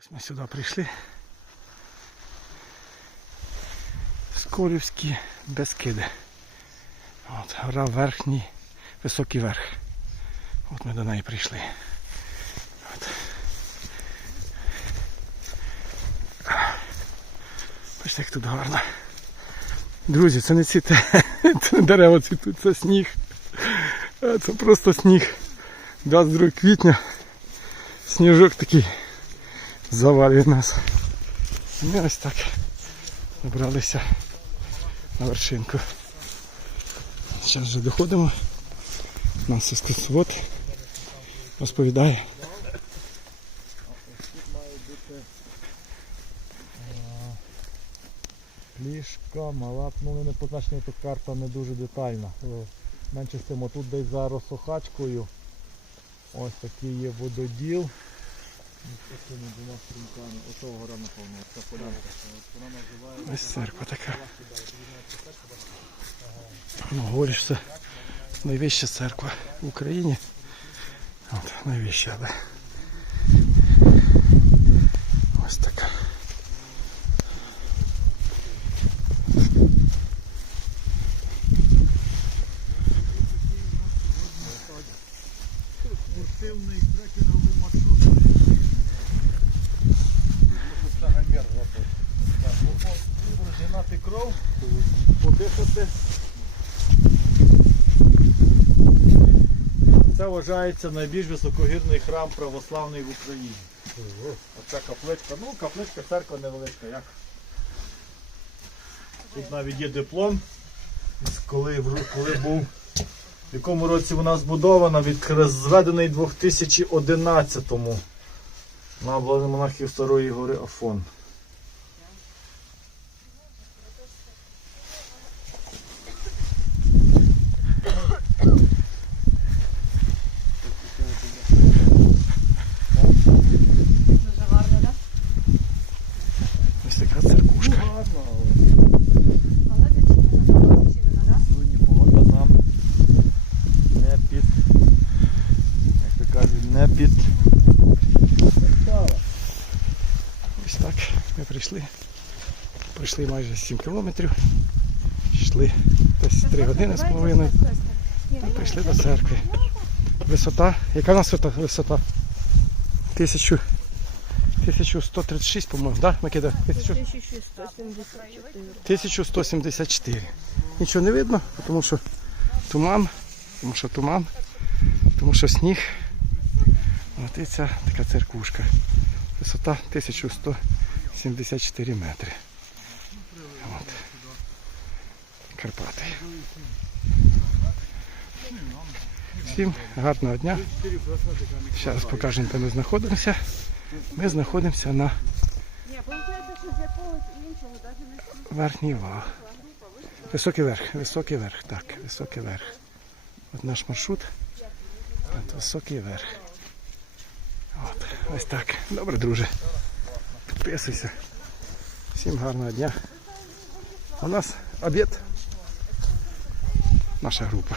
Ось ми сюди прийшли. Скорівські Бескиди. От, гора верхній, високий верх. От ми до неї прийшли. От. Бачите, як тут гарно. Друзі, це не ці те, це не дерева цвітуть, це сніг. Це просто сніг. 22 квітня. Сніжок такий завалює нас. Ми ось так добралися на вершинку. Зараз вже доходимо. Нас екскурсовод розповідає. Плішка, малат, ну не позначення тут карта не дуже детальна. Е, Менше з тим, тут десь за розсохачкою. Ось такий є вододіл. Полянка. Вона називається. Ось церква така. Ну, говориш, це найвища церква в Україні. От, найвища, але. Ось така. Спортивний трекінговий подихати. Це вважається найбільш високогірний храм православний в Україні. Оця капличка, ну капличка, церква невеличка, як. Тут навіть є диплом, коли, коли був, в якому році вона збудована, відкри- зведений 2011-му на монахів Старої гори Афон. Дуже гарно, так? Ось така гарно, але Але зачинена. Сьогодні погода нам не під, як то кажуть, не під. Ось так ми прийшли. Пройшли майже 7 кілометрів. Йшли десь 3 години з половиною. І прийшли до церкви. Висота. Яка у нас висота? висота? 1000, 1136, по-моєму, да, Микида? 1174. 1174. Нічого не видно, тому що туман, тому що туман, тому що сніг. От і ця така церквушка. Висота 1174 метри. От. Карпати. Всім гарного дня. Зараз покажемо, де ми знаходимося. Ми знаходимося на Верхній вал. Високий верх, високий верх, так, високий верх. От наш маршрут. От високий верх. От, ось так. Добре, друже. Підписуйся. Всім гарного дня. У нас обід. Наша група.